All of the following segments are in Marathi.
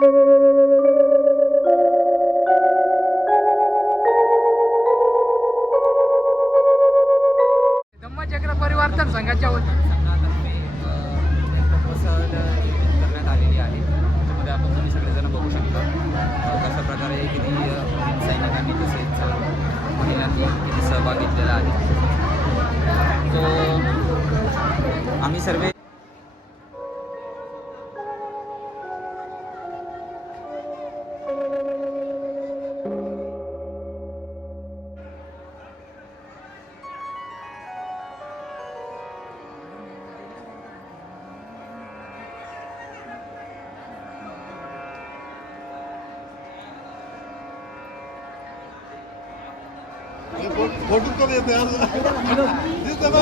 धम्मचक्र परिवर्तन संघाच्या संघातर्फे प्रपोजल करण्यात आलेली आहे. त्याच्यामध्ये आपण तुम्ही सगळेजण बघू शकता कशा प्रकारे किती सैनिकांनी तसेच महिलांनी किती सहभाग घेतलेला आहे. तो आम्ही सर्व फोटो तो देते यार जिस दफा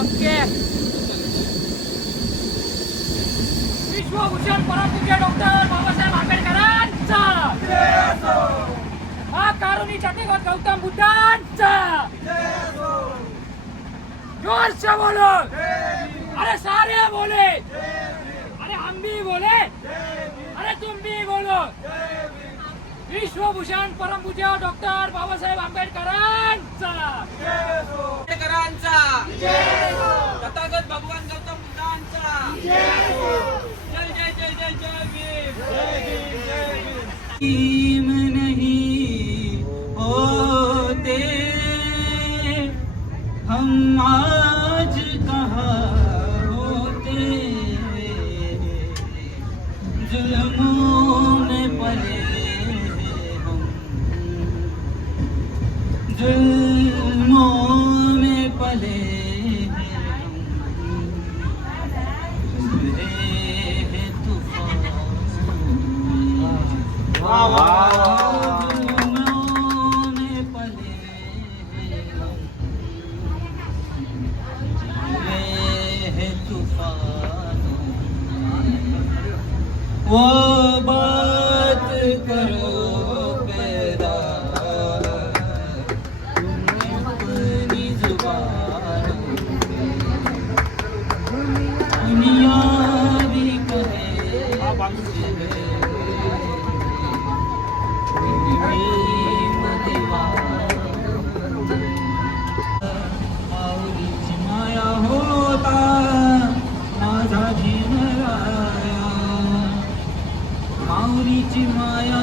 ओके. विश्वभूषण परमपूज्य डॉक्टर बाबासाहेब आंबेडकरांचा हा कारुणी चटईवर गौतम बुद्धांचा जोर से बोलो. अरे सारे बोले. अरे हम भी बोले. अरे तुम भी बोलो. विश्वभूषण परमपूज्य डॉक्टर बाबासाहेब आंबेडकरांचा तथागत भगवान गौतम बुद्धांचा जय जय जय जय जय भीम नहीं होते हम आज कहाँ होते जुल्मों में पले हम जुल्मों में पले वो बात करो पैदा अपनी जुबान दुनिया भी कहे माऊलीची माया होता माझा झिनराया. माऊलीची माया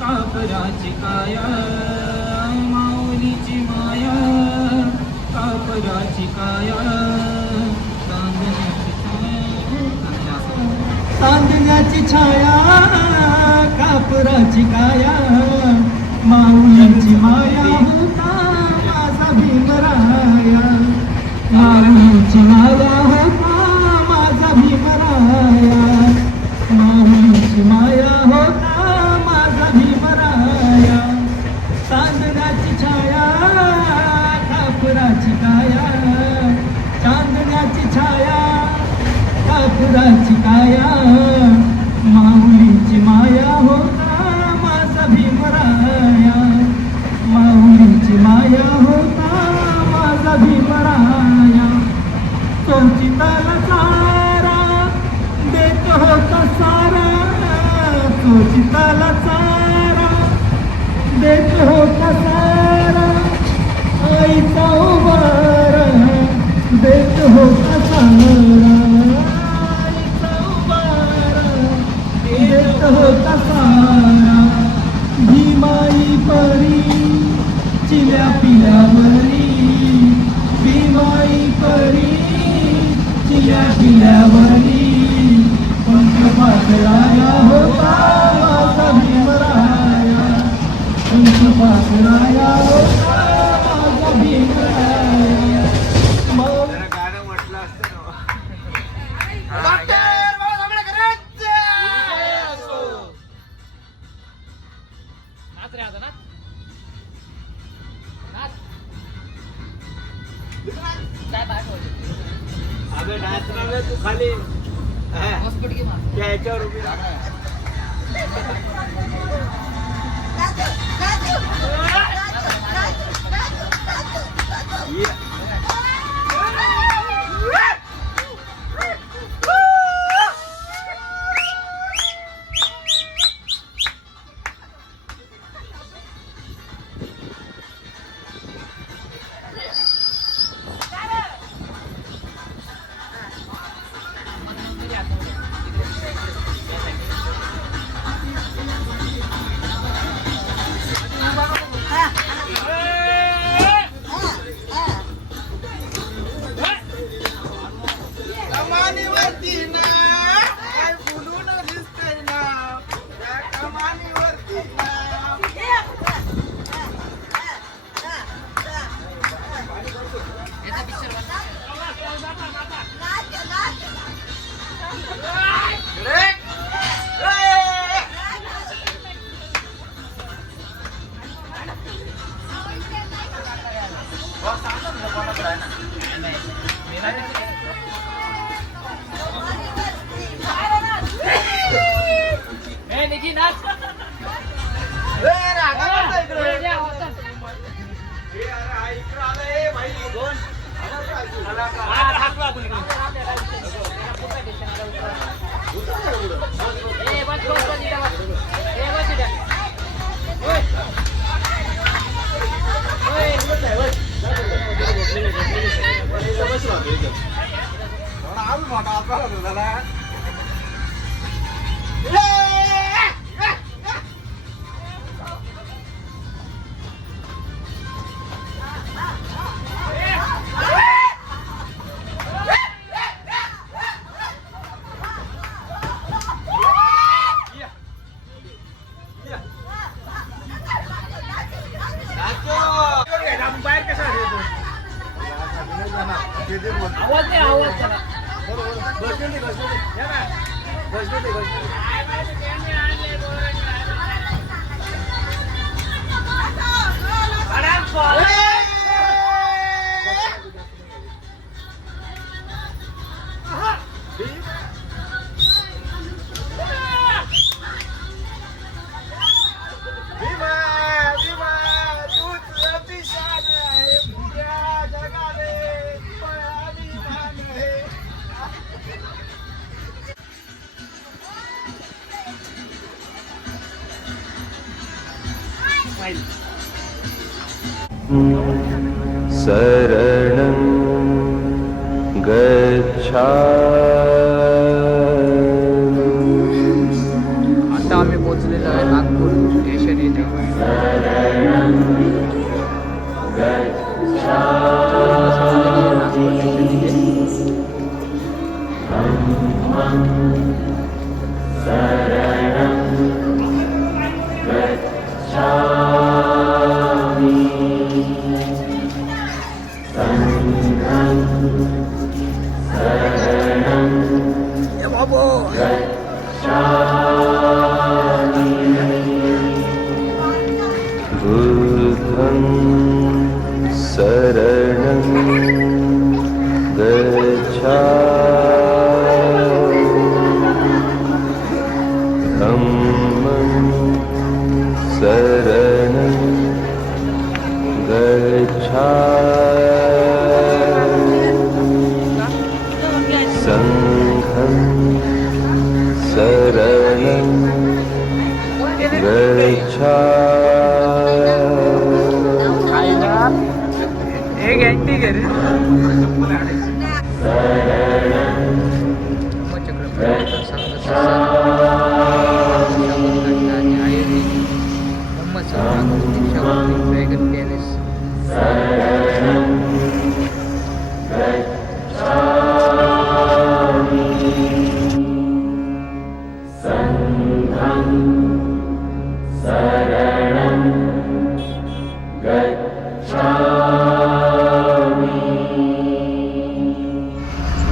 कापराची काया. माऊलीची माया कापराची काया. चांदण्याची छाया कापराची काया. माऊलीची माया होता माझा भीमराया. माऊलीची माया होता माझा भीमराया. माऊलीची माया होता माझा भीमराया. चांदण्याची छाया कापराची काया. चांदण्याची छाया कापराची काया. माऊलीची माया होता माझा भीमराया. माऊलीची माया होता माझा भीमराया. चौचिताला चारा देत होता सारा. चौचिताला चारा देत होता सारा. आई चिल्या पिल्यावरी बिमाई करी चिल्या पिल्यावरी पंख पाकराया होता माझा भीमराया पंख पाकराया होता माझा भीमराया मग नाच रे आता नाच. नाच. काय बाहेर बोलतो? अबे नाचणार रे तू खाली हॉस्पिटल घे मग. त्या ह्याच्यावर उभी राहा. कमानीवरती ना काय फुलून दिसतंय ना त्या कमानीवरती ना याचा पिक्चर निकी नाच. आवाज नाही आवाज त्याला. भीमा भीमा तूच अतिशान आहे पुऱ्या जगाने अभिमान आहे. शरणं गच्छामि आता आम्ही पोहोचलेलो आहे नागपूर स्टेशन येथे. नागपूर स्टेशन इथे. बुद्धं शरणं गच्छामि धम्मं शरणं गच्छामि संघं शरणं एक घंटी करे ड्रॅगन पॅलेस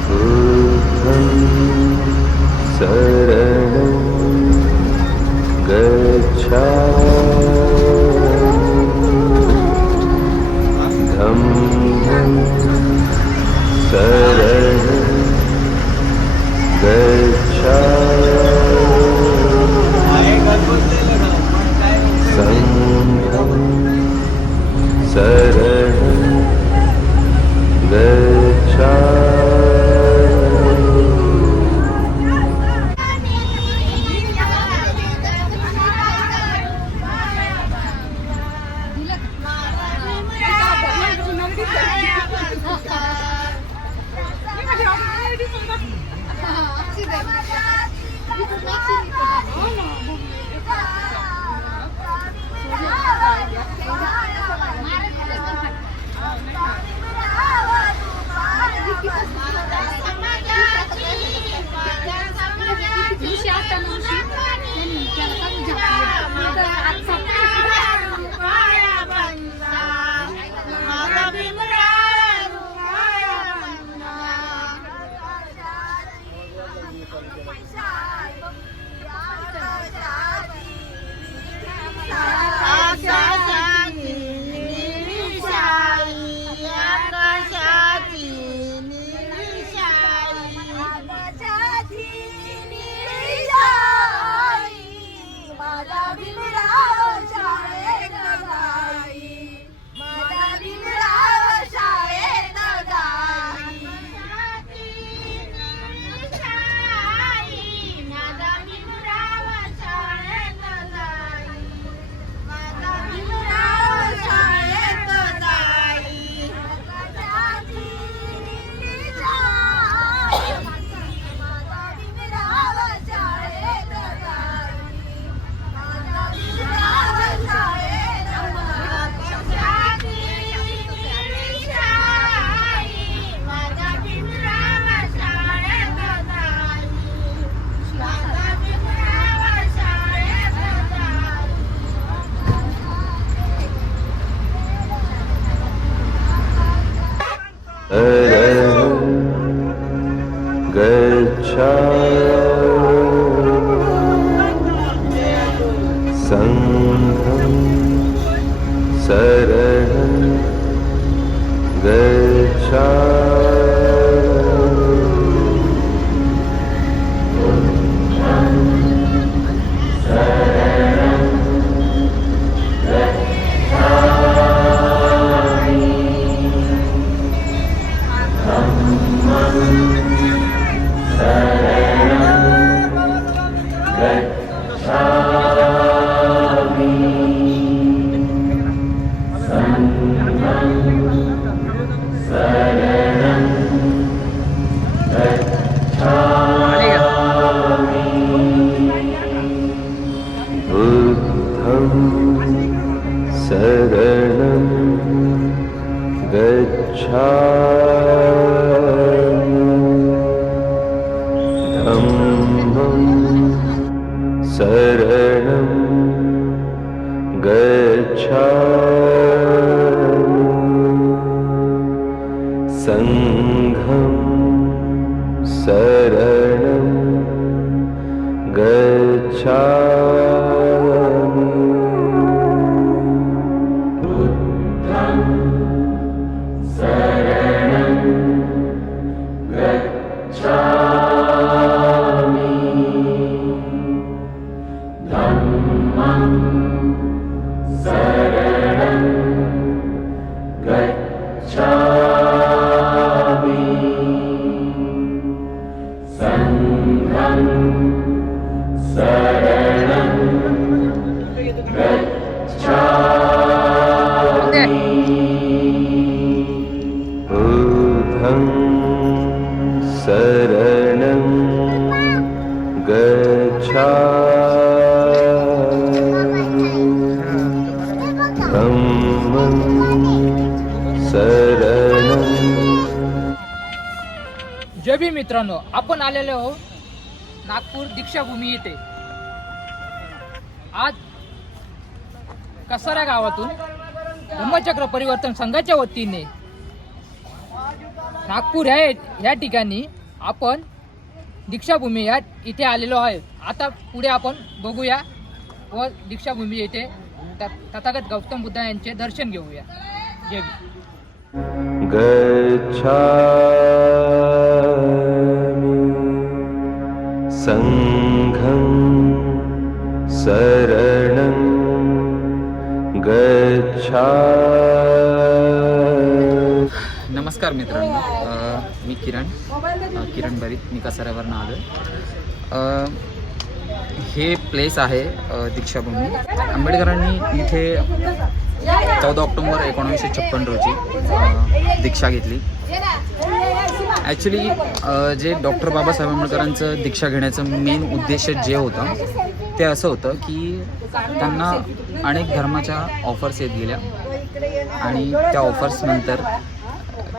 बुद्धं शरणं गच्छामि धम्मं शरणं गच्छामि संघं शरणं संघं शरणं शरणं गच्छामि धम्मं शरणं गच्छामि संघं शरणं गच्छामि बुद्धं शरणं गच्छामि धम्मं शरणं गच्छामि संघं शरणं गच्छामि बुद्धं शरणं गच्छामि धम्मं शरणं जय भीम मित्रांनो, आपण आलेलो आहोत नागपूर दीक्षाभूमी येथे. आज कसारा गावातून धम्मचक्र परिवर्तन संघाच्या वतीने नागपूर या ठिकाणी आपण दीक्षाभूमी या इथे आलेलो आहे. आता पुढे आपण बघूया व दीक्षाभूमी येथे तथागत गौतम बुद्ध यांचे दर्शन घेऊया. जय भीम. गच्छामि संघं शरणं गच्छामि. नमस्कार मित्रांनो, मी किरण बरीत, मी कसाऱ्यावरनं आलो. हे प्लेस आहे दीक्षाभूमी. आंबेडकरांनी इथे 14 ऑक्टोबर 1956 रोजी दीक्षा घेतली. ॲक्च्युली जे डॉक्टर बाबासाहेब आंबेडकरांचं दीक्षा घेण्याचं मेन उद्देश जे होतं ते असं होतं की त्यांना अनेक धर्माच्या ऑफर्स येत गेल्या आणि त्या ऑफर्सनंतर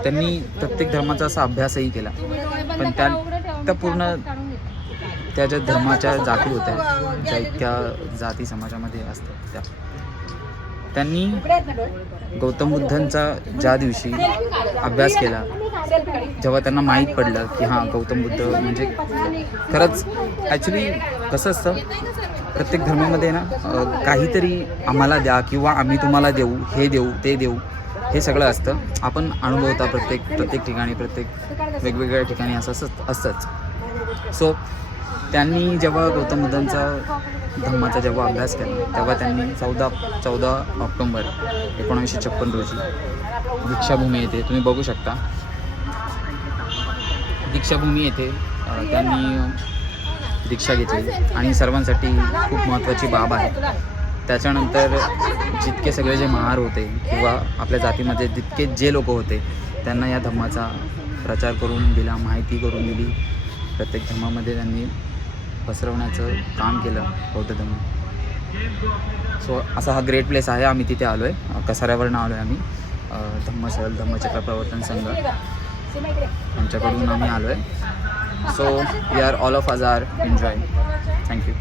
त्यांनी प्रत्येक धर्माचा असा अभ्यासही केला. पण त्या पूर्ण त्या ज्या धर्माच्या जाती होत्या, ज्या इतक्या जाती समाजामध्ये असतात, त्यांनी गौतम बुद्धांचा ज्या दिवशी अभ्यास केला, जेव्हा त्यांना माहीत पडलं की हां गौतम बुद्ध म्हणजे खरंच ॲक्च्युली कसं असतं, प्रत्येक धर्मामध्ये ना काहीतरी आम्हाला द्या किंवा आम्ही तुम्हाला देऊ, हे देऊ ते देऊ, हे सगळं असतं. आपण अनुभवता प्रत्येक ठिकाणी, प्रत्येक वेगवेगळ्या ठिकाणी असं असतंच. सो त्यांनी जेव्हा गौतम बुद्धांचा धम्माचा जेव्हा अभ्यास केला तेव्हा त्यांनी 14 ऑक्टोबर 1956 रोजी दीक्षाभूमी येथे, तुम्ही बघू शकता, दीक्षाभूमी येथे त्यांनी दीक्षा घेतली आणि सर्वांसाठी खूप महत्त्वाची बाब आहे. त्याच्यानंतर जितके सगळे जे महार होते किंवा आपल्या जातीमध्ये जितके जे लोक होते त्यांना या धम्माचा प्रचार करून दिला, माहिती करून दिली. प्रत्येक धर्मामध्ये त्यांनी पसरवण्याचं काम केलं बौद्ध धर्म. सो असा हा ग्रेट प्लेस आहे. आम्ही तिथे आलो आहे, कसाऱ्यावरनं आलो आहे आम्ही. धम्मचक्र प्रवर्तन संघ यांच्याकडून आम्ही आलो आहे. So we are all of us are enjoy. Thank you.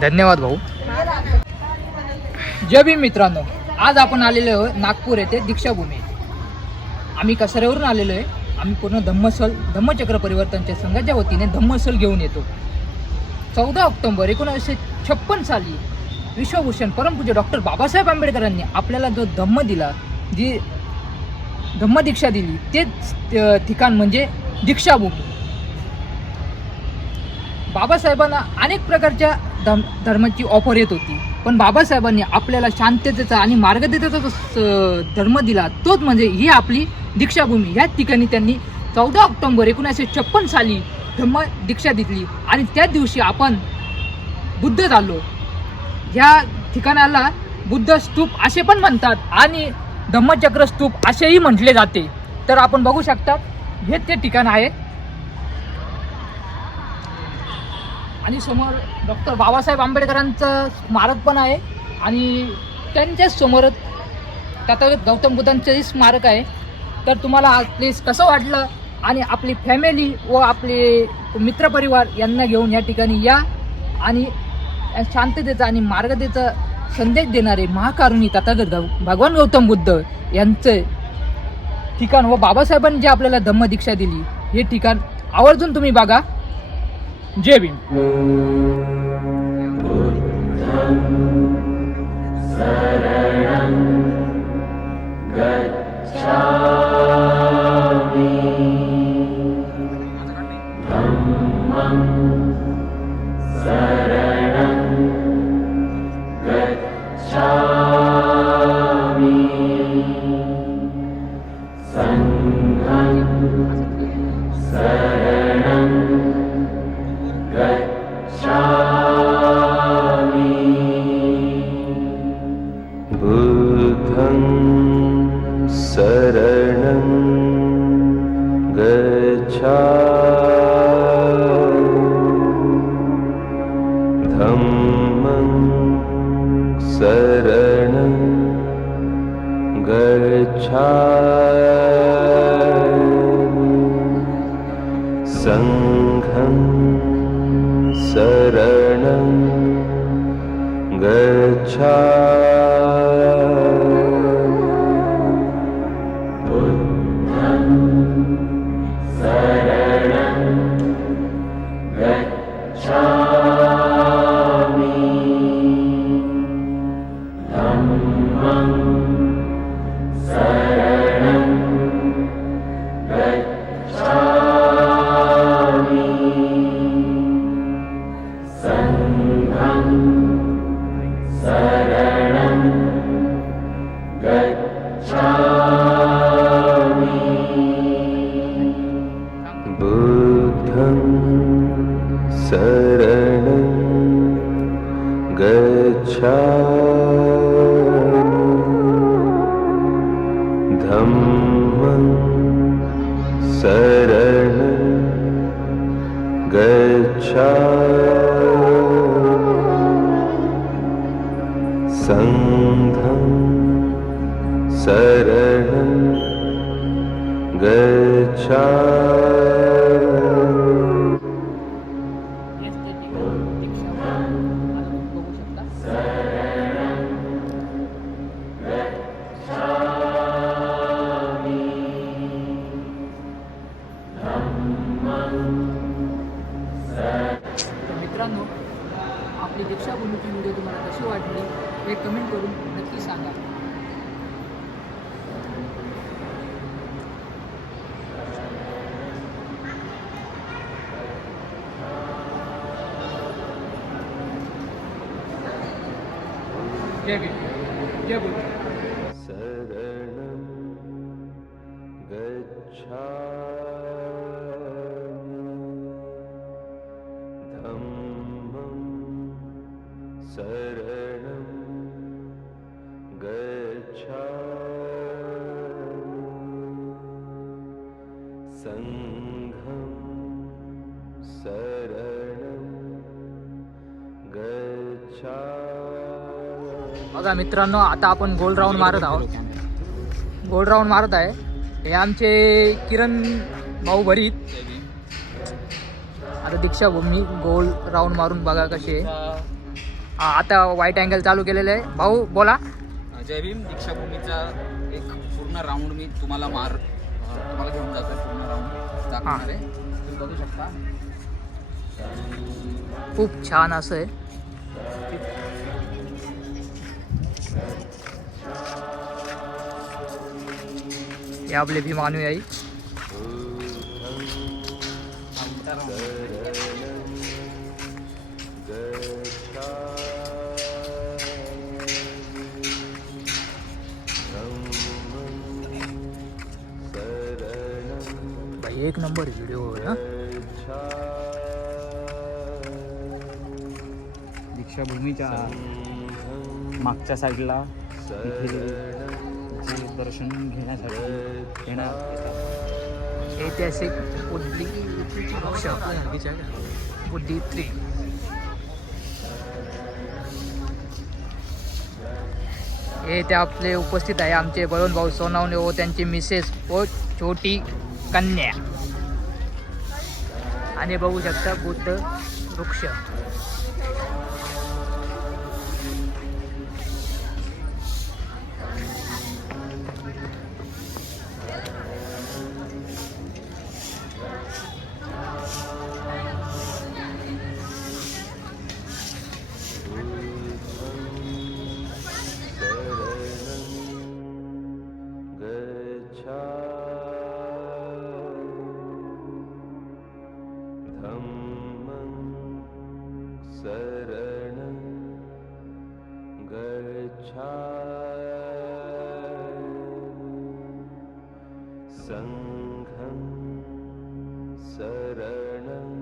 धन्यवाद भाऊ. जय भीम मित्रांनो, आज आपण आलेलो आहोत नागपूर येथे दीक्षाभूमी. आम्ही कसाऱ्यावरून आलेलो आहे. आम्ही पूर्ण धम्मचक्र परिवर्तनच्या संघाच्या वतीने धम्मसल घेऊन येतो. 14 ऑक्टोबर 1956 साली विश्वभूषण परमपूज्य डॉक्टर बाबासाहेब आंबेडकरांनी आपल्याला जो धम्म दिला, जी धम्मदीक्षा दिली, तेच ठिकाण म्हणजे दीक्षाभूमी. बाबासाहेबांना अनेक प्रकारच्या धर्माची ऑफर येत होती, पण बाबासाहेबांनी आपल्याला शांततेचा आणि मार्गदर्शनाचा धर्म दिला, तोच म्हणजे ही आपली दीक्षाभूमी. ह्याच ठिकाणी त्यांनी 14 ऑक्टोबर 1956 साली धम्म दीक्षा दिली आणि त्याच दिवशी आपण बुद्ध झालो. ह्या ठिकाणाला बुद्ध स्तूप असे पण म्हणतात आणि धम्मचक्र स्तूप असेही म्हटले जाते. तर आपण बघू शकता हे ते ठिकाण आहे आणि समोर डॉक्टर बाबासाहेब आंबेडकरांचं स्मारक पण आहे आणि त्यांच्याच समोर तथागत गौतम बुद्धांचंही स्मारक आहे. तर तुम्हाला हा प्लेस कसं वाटलं आणि आपली फॅमिली व आपले मित्रपरिवार यांना घेऊन या ठिकाणी या आणि शांततेचा आणि मार्गदेचा संदेश देणारे महाकारुणी तथागत भगवान गौतम बुद्ध यांचे ठिकाण व बाबासाहेबांनी जे आपल्याला धम्मदीक्षा दिली हे ठिकाण आवर्जून तुम्ही बघा. जय भीम. बुद्धं शरणं गच्छामि धम्मं शरणं गच्छामि संघं शरणं गच्छामि धम्मं शरणं गच्छामि संघं शरणं गच्छामि. हेच ते ठिकाण दीक्षाभूमी. आता तुम्ही बघू शकता. तर मित्रांनो, आपली दीक्षाभूमीची व्हिडिओ तुम्हाला कशी वाटली हे कमेंट करून नक्की सांगा. जय भीम. जय भीम. शरणं गच्छामि धम्मं शरणं गच्छामि संघं शरणं गच्छामि. बघा मित्रांनो, आता आपण गोल राऊंड मारत आहोत. गोल राऊंड मारत आहे. हे आमचे किरण भाऊ भरीत. आता दीक्षाभूमी गोल राऊंड मारून बघा कशी आहे. आता वाईट अँगल चालू केलेलं आहे. भाऊ बोला. जय भीम. दीक्षाभूमीचा एक पूर्ण राऊंड मी तुम्हाला घेऊन जातोय. पूर्ण राऊंड दाखवणार आहे. तुम्ही बघू शकता. खूप छान असं आहे. हे आपले भीमानुयायी. भाई एक नंबर व्हिडिओ आहे ना. दीक्षाभूमीच्या मागच्या साईडला इथे जे दर्शन घेण्यासाठी येणार ऐतिहासिक बुद्धी वृक्ष बुद्धी 3. हे ते आपले उपस्थित आहे आमचे बळवंत भाऊ सोनावणे व त्यांची मिसेस व छोटी कन्या. आणि बघू शकता बुद्ध वृक्ष. धम्मं शरणं गच्छामि संघं शरणं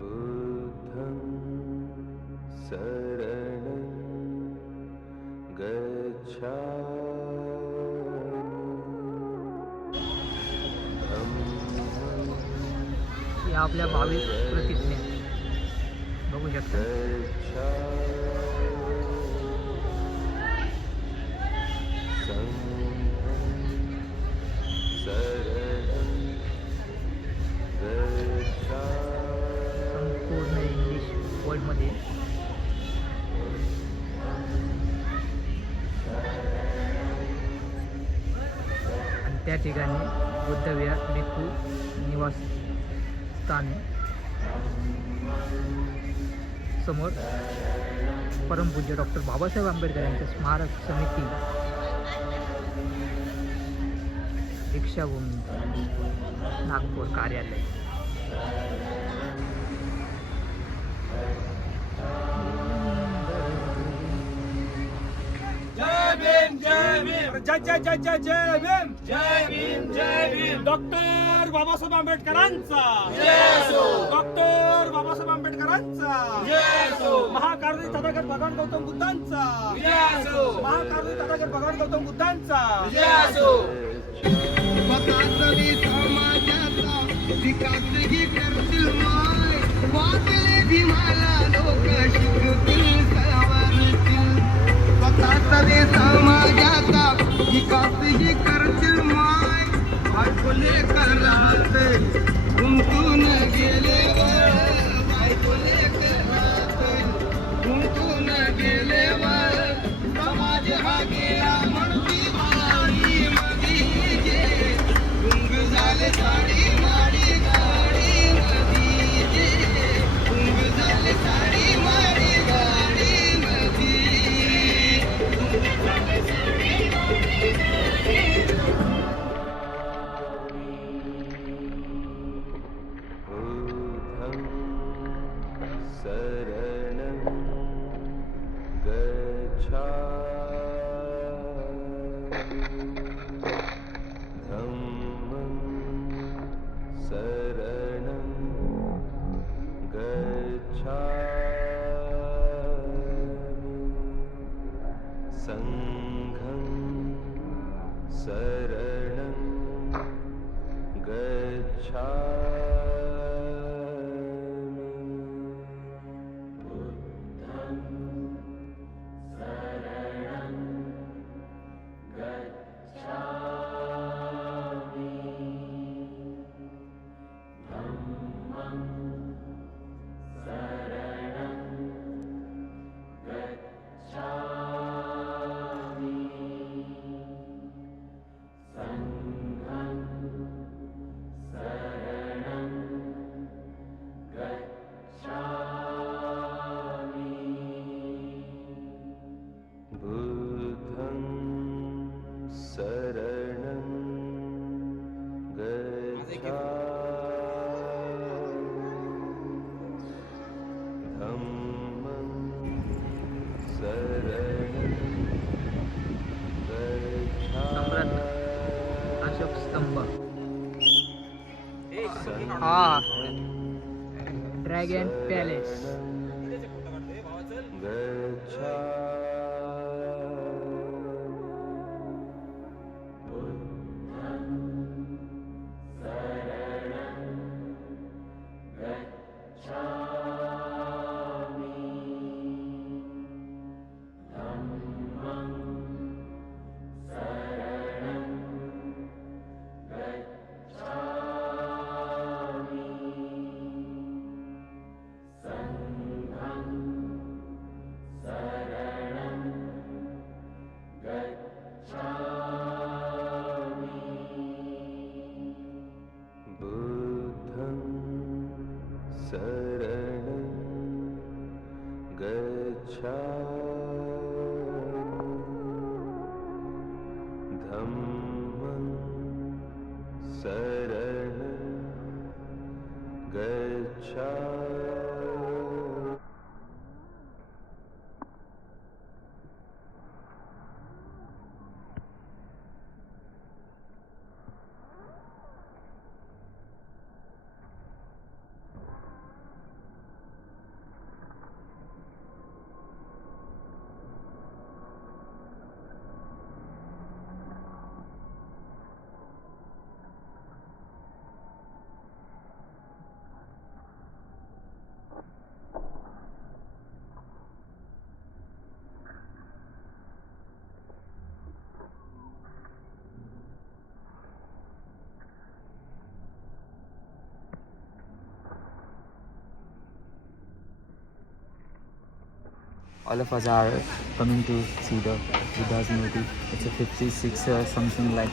बुद्धं शरणं गच्छामि या आपल्या भाविक प्रतिज्ञा बघू शकता. संपूर्ण इंग्लिश वर्डमध्ये. आणि त्या ठिकाणी बुद्धविहार भिक्खू निवास स्थान आहे. समोर परमपूज्य डॉक्टर बाबासाहेब आंबेडकर यांच्या स्मारक समिती दीक्षाभूमी नागपूर कार्यालय. जय भीम जय भीम जय जय जय जय जय भीम जय भीम जय भीम. डॉक्टर बाबासाहेब आंबेडकरांचा जय असो. डॉक्टर बाबासाहेब आंबेडकरांचा जय असो. महाकारुणी तथागत भगवान गौतम बुद्धांचा जय असो. महाकारुणी तथागत भगवान गौतम बुद्धांचा जय असो. स्वतःतरी समाजाचा विकास ही करतील माय वाचले भीमाला लोक शिकतील सवरतील. स्वतःतरी समाजाचा विकास ही करतील माय बायकोले करात गुंतून गेलेवर बायकोले करात गुंतून गेलेवर समाज हा गेला म्हणती मारी मदीजे गुंग झाले साडी माडी गाडी मदीजे गुंग झाले साडी माडी गाडी मदी. बुद्धं शरणं गच्छामि धम्मं शरणं गच्छामि संघं शरणं बुद्धं शरणं गच्छामि धम्मं शरणं सम्राट अशोक स्तंभ. गच्छामि हा ड्रॅगन पॅलेस. बुद्धं शरणं गच्छामि धम्मं शरणं गच्छामि. all of us are coming to see the Buddha's movie. It's a 56 something like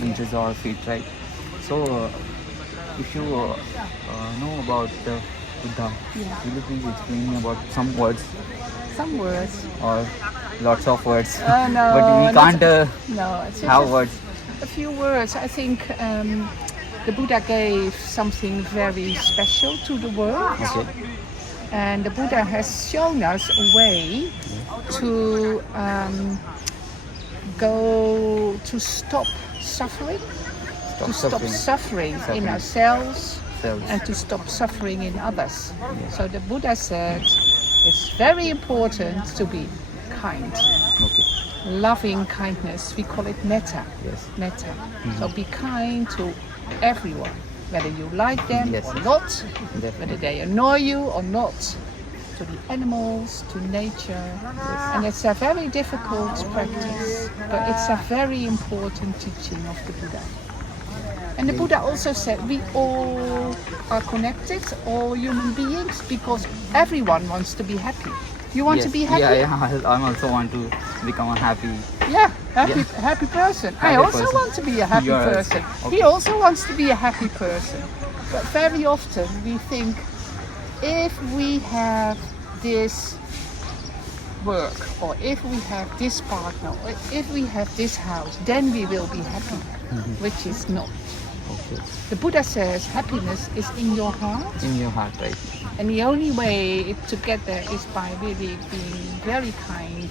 inches or feet, right? So if you know about the Buddha. Yeah. Will you please explain me about some words Some words. or lots of words? No, But we not- can't No, it's just have words. a few words. I think the Buddha gave something very special to the world. Okay. And the Buddha has shown us a way to go to stop suffering, to stop suffering in Suffering. ourselves Selves. and to stop suffering in others. Yes. So the Buddha said it's very important to be kind. Okay. Loving kindness, we call it metta. Yes. Metta. So be kind to everyone, whether you like them Yes, or yes. not, Definitely. whether they annoy you or not, to the animals, to nature. And it's a very difficult practice, but it's a very important teaching of the Buddha. And the Buddha also said we all are connected, all human beings, because everyone wants to be happy. You want to Yes. be happy? Yeah. I also want to become a happy. Yeah, happy person. I Happy also person. want to be a happy Yours. person. Okay. He also wants to be a happy person. But very often we think if we have this work, or if we have this partner, or if we have this house, then we will be happy, which is not. Okay. The Buddha says happiness is in your heart, In your heart, right? and the only way to get there is by really being very kind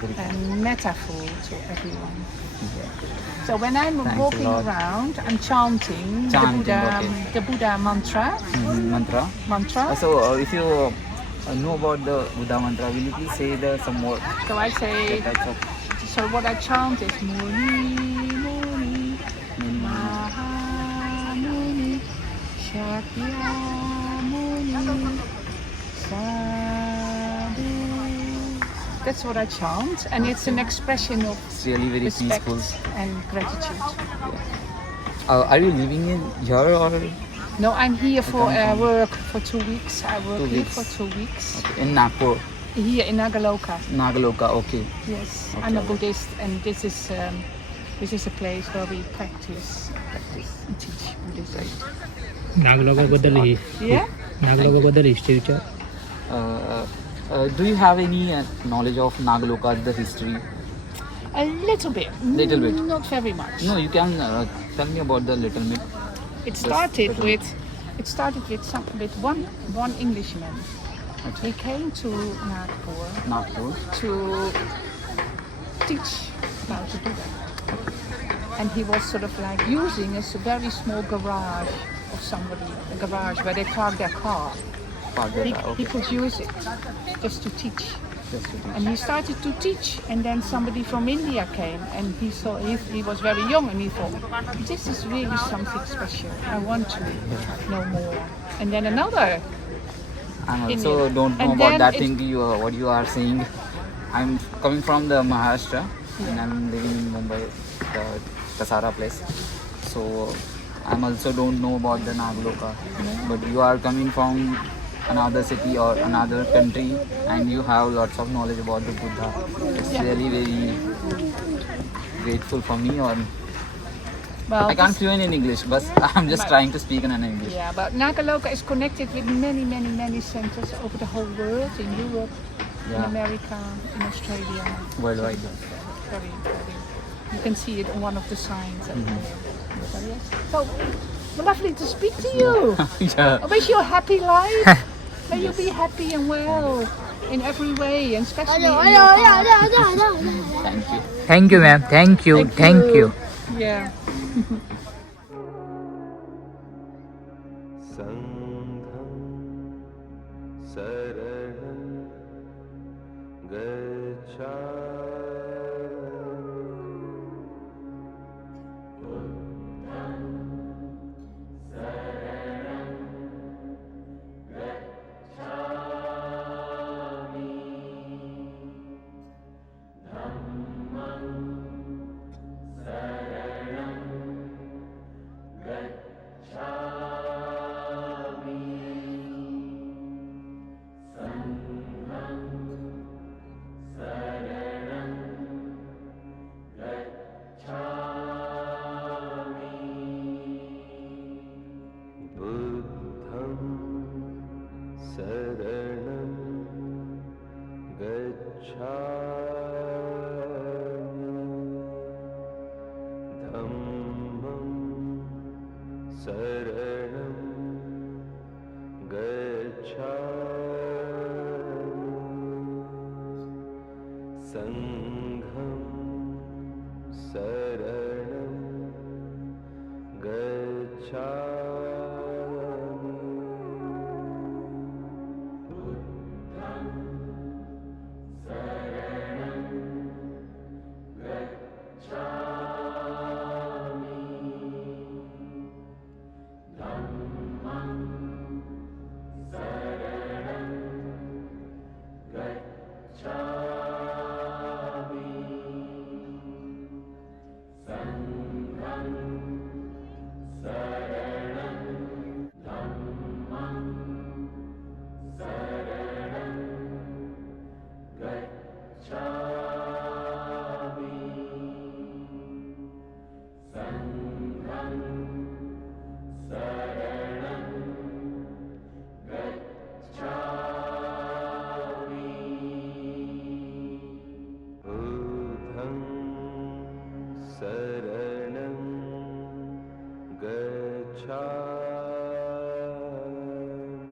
Very and metaphor to everyone. Yeah. So when I'm Thanks a walking lot. around, I'm chanting, Chanting, the Buddha mantra. Mantra. So, if you know about the Buddha mantra, will you please say some more So I say, types of so what I chant is Muni, Muni, Maha Muni, Shakya Muni, Sadhu. That's what I chant, and it's an expression of It's really very respect peaceful. and gratitude. Are you living in here or No, I'm here for come from- work for 2 weeks. I work 2 here weeks. for 2 weeks. in Nagpur? Here in Nagaloka. Nagaloka, okay. Yes, Okay. I'm a Buddhist, and this is a place where we practice and teach Buddhism. नागलोकाबद्दल ही Yeah, नागलोकाबद्दल हिस्ट्री विचार. Do you have any knowledge of Nagaloka, the history? a little bit. Little bit. Not very much. No, you can tell me about the little bit. It started little with one Englishman. Okay. He came to Nagpur Nagpur. to teach about the Buddha. And he was sort of like using a very small garage of somebody, a garage where they park their car. He Okay. could use it just to teach. Just to teach. And he started to teach, and then somebody from India came, and he saw he was very young, and he thought, this is really something special. I want to know more. And then another. I Indian. also don't know And about then that it's- thing what you are saying. I'm coming from the Maharashtra and I'm living in Mumbai, the Kasara place. So I'm also don't know about the Nagaloka. But you are coming from another city or another country and you have lots of knowledge about the Buddha. It's Yeah. really very grateful for me. Or Well, I can't this- fluent in English, but I'm just But- trying to speak in an English. Yeah, but Nagaloka is connected with many centers over the whole world, in Europe, in Yeah. America, in Australia. Worldwide. Very. You can see it on one of the signs. So, yes. So, lovely to speak to you. Yeah. I wish you a happy life. May you be happy and well in every way, and especially in your heart. Thank you. Thank you ma'am thank you thank you. Yeah. सङ्घं शरणं गच्छामि शरणं गच्छामि धम्मं शरणं गच्छामि संघं